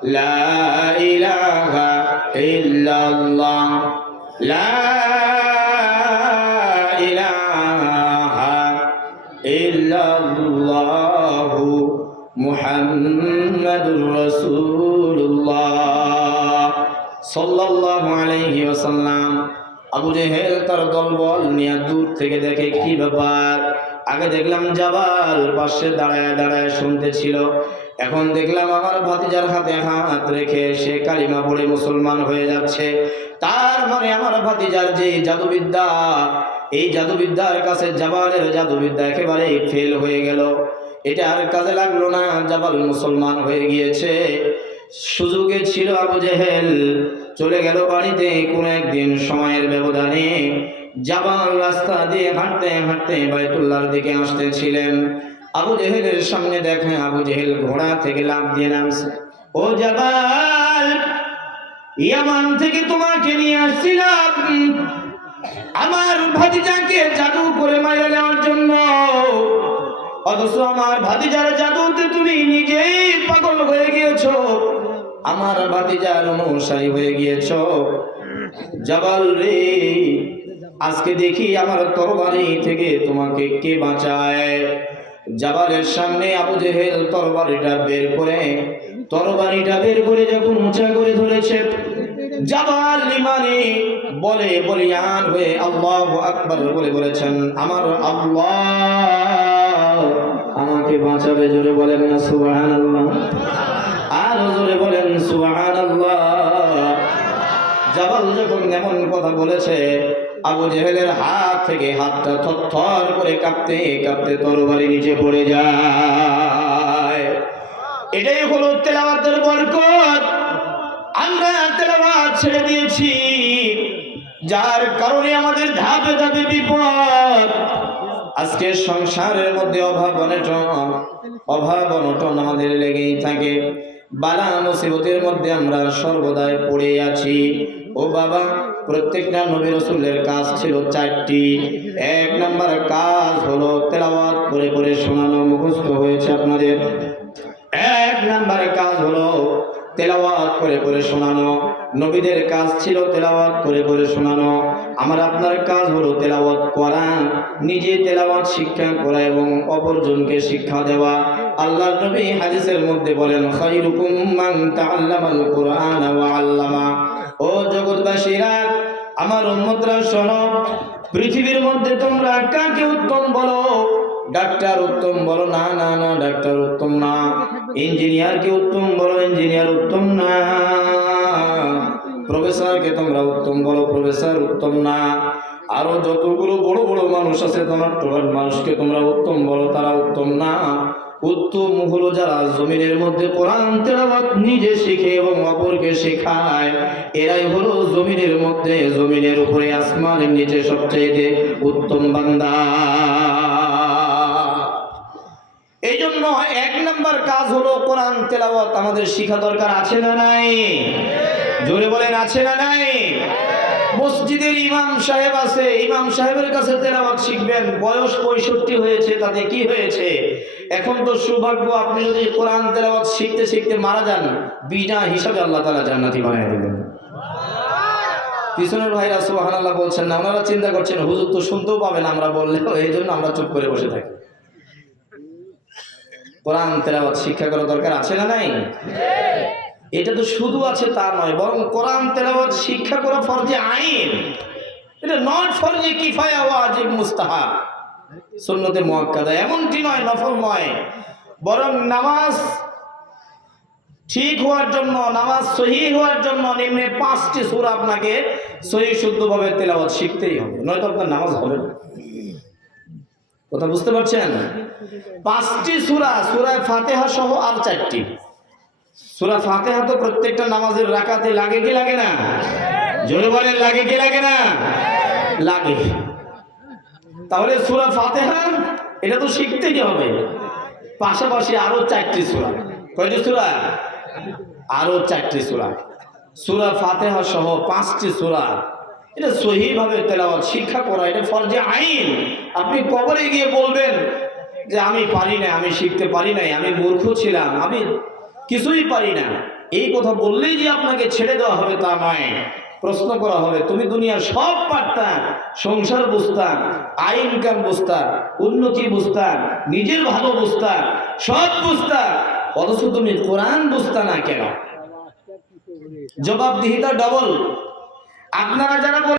লা ইলাহা ইল্লাল্লাহ, লা ইলাহা ইল্লাল্লাহু মুহাম্মাদুর রাসূলুল্লাহ সাল্লাল্লাহু আলাইহি ওয়াসাল্লাম। আবু জেহেল তার দলবল নিয়ে দূর থেকে দেখে কি ব্যাপার। আগে দেখলাম জাবাল পাশে দাঁড়ায় দাঁড়ায় শুনতেছিল, এখন দেখলাম আমার ভাতিজার হাতে হাত রেখে সে কালিমা পড়ে মুসলমান হয়ে যাচ্ছে। তার মানে আমার ভাতিজার যে জাদুবিদ্যা, এই জাদুবিদ্যার কাছে জাবালের জাদুবিদ্যা একেবারে ফেল হয়ে গেল। এটা আর কাজে লাগলো না, জাবাল মুসলমান হয়ে গিয়েছে। সুযোগে ছিল আবু জেহেল চলে গেল বাড়িতে। কোন একদিন সময়ের ব্যবধানে জাবাল রাস্তা দিয়ে হাঁটতে হাঁটতে বাইতুল্লাহর দিকে আসতেছিলেন। আবু জেহেলের সামনে দেখে আবু জেহেল ঘোড়া থেকে লাফ দিয়ে নামছে। ও জাবাল, ইয়ামান থেকে তোমাকে নিয়ে আসছিলাম আমার ভাতিজাকে জাদু করে মাইরা নেওয়ার জন্য, অথচ আমার ভাতিজার জাদুতে তুমি নিজেই পাগল হয়ে গিয়েছো, আমার ভাতিজার অনুসারী হয়ে গিয়েছো। জাবাল রে, আজকে দেখি আমার তরবারি থেকে তোমাকে কে বাঁচায়। জাবালের সামনে আবু জেহেল তরবারিটা বের করে যখন উঁচা করে ধরেছে, জাবাল ইমানে বলে বলিয়ান হয়ে আল্লাহু আকবার বলে বলেছেন, আমার আল্লাহ আমাকে বাঁচাবে। জোরে বলেন না সুবহানাল্লাহ, আর জোরে বলেন সুবহানাল্লাহ। জাবাল যখন এমন কথা বলেছে, আবু জেহেলের হাত থেকে হাতটা থরথর করে কাঁপতে কাঁপতে তরবারি নিচে পড়ে যায়। এটাই হলো তেলাওয়াতের বরকত। আমরা তেলাওয়াত ছেড়ে দিয়েছি, যার কারণে আমাদের ধাপে ধাপে বিপদ। আজকে সংসারের মধ্যে অভাব অনটন আমাদের লেগেই থাকে। বালা মুসিবতের মধ্যে আমরা সর্বদাই পড়ে আছি। ও বাবা, প্রত্যেকটা নবী রাসূলের কাজ ছিল চারটি। এক নাম্বার কাজ হলো তেলাওয়াত করে করে শোনানো। মুখস্থ হয়েছে আপনাদের? এক নাম্বার কাজ হলো তেলাওয়াত করে করে শোনানো। নবীদের কাজ ছিল তেলাওয়াত করে করে শোনানো। আমার আপনার কাজ হলো তেলাওয়াত করা, নিজে তেলাওয়াত শিক্ষা করা এবং অপরজনকে শিক্ষা দেওয়া। আল্লাহর নবী হাদিসের মধ্যে বলেন, খায়রুকুম মান তাআল্লামাল কুরআন ওয়া আল্লামা। ও জগৎবাসীরা, আমার উম্মতরা শোনো, পৃথিবীর মধ্যে তোমরা কাকে উত্তম বলো? ডাক্তার উত্তম বলো? না না না, ডাক্তার উত্তম না। ইঞ্জিনিয়ারকে উত্তম বলো? ইঞ্জিনিয়ার উত্তম না। প্রফেসরকে তোমরা উত্তম বলো? প্রফেসর উত্তম না। আরো যতগুলো বড় বড় মানুষ আছে, তোমার মানুষকে তোমরা উত্তম বলো, তারা উত্তম না। উত্তম হলো যারা জমিনের মধ্যে কোরআন তেলাওয়াত নিজে শিখে এবং অপরকে শেখায়, এরাই হলো জমিনের মধ্যে, জমিনের উপরে আসমানের নিচে সবচেয়ে উত্তম বান্দা। এই জন্য এক নাম্বার কাজ হলো কোরআন তেলাওয়াত আমাদের শিখা দরকার। আছে না নাই? জোরে বলেন, আছে না নাই? মসজিদের ইমাম সাহেব আছে, ইমাম সাহেবের কাছে তেলাওয়াত শিখবেন। বয়স 65 হয়েছে, তাতে কি হয়েছে? এখন তো সৌভাগ্য, আপনি যদি কোরআন তেলাওয়াত শিখতে শিখতে মারা যান, বিনা হিসাবে আল্লাহ তাআলা জান্নাতি বানিয়ে দিবেন। পিছনের ভাইরা সুবহানাল্লাহ বলছেন না, ওনারা চিন্তা করছেন হুজুর তো শুনতেও পাবেন আমরা বললেও, এই জন্য আমরা চুপ করে বসে থাকি। কোরআন তেলাওয়াত শিক্ষা করা দরকার। আছে না নাই? এটা তো শুধু আছে তা নয়, বরং কোরআন তেলাওয়াত শিক্ষা করা ফরজে আইন। এটা নট ফরজে কিফায়া, ওয়াজিব, মুস্তাহাব, সুন্নতে মুআক্কাদা এমনটি নয়, নফল নয়। বরং নামাজ ঠিক হওয়ার জন্য, নামাজ সহিহ হওয়ার জন্য নিম্নে 5টি সূরা আপনাকে সহিহ শুদ্ধভাবে তেলাওয়াত শিখতেই হবে, নয়তো আপনার নামাজ হবে না। কথা বুঝতে পারছেন? 5টি সূরা, সূরা ফাতিহা সহ আর 4টি। সূরা ফাতিহা তো প্রত্যেকটা নামাজের রাকাতে লাগে কি লাগে না? জোরে বলেন, লাগে কি লাগে না? লাগে। তাহলে সূরা ফাতিহা এটা তো শিখতেই হবে, পাশাপাশি আরো 4টি সূরা। কয়টি সূরা? আরো 4টি সূরা। সূরা ফাতিহা সহ 5টি সূরা, এটা সহিভাবে তেলাওয়াত শিক্ষা করা, এটা ফরজে আইন। আপনি কবরে গিয়ে বলবেন যে আমি পারি না, আমি শিখতে পারি নাই, আমি মূর্খ ছিলাম, আমি কিছুই পারি না, এই কথা বললেই যে আপনাকে ছেড়ে দেওয়া হবে তা নয়। প্রশ্ন করা হবে, তুমি দুনিয়ার সব পারতা, সংসার বুঝতা, আয় ইনকাম বুঝতা, উন্নতি বুঝতা, নিজের ভালো বুঝতা, সব বুঝতা, অথচ তুমি কোরআন বুঝতা না কেন? জবাবদিহিতা ডবল। আপনারা যারা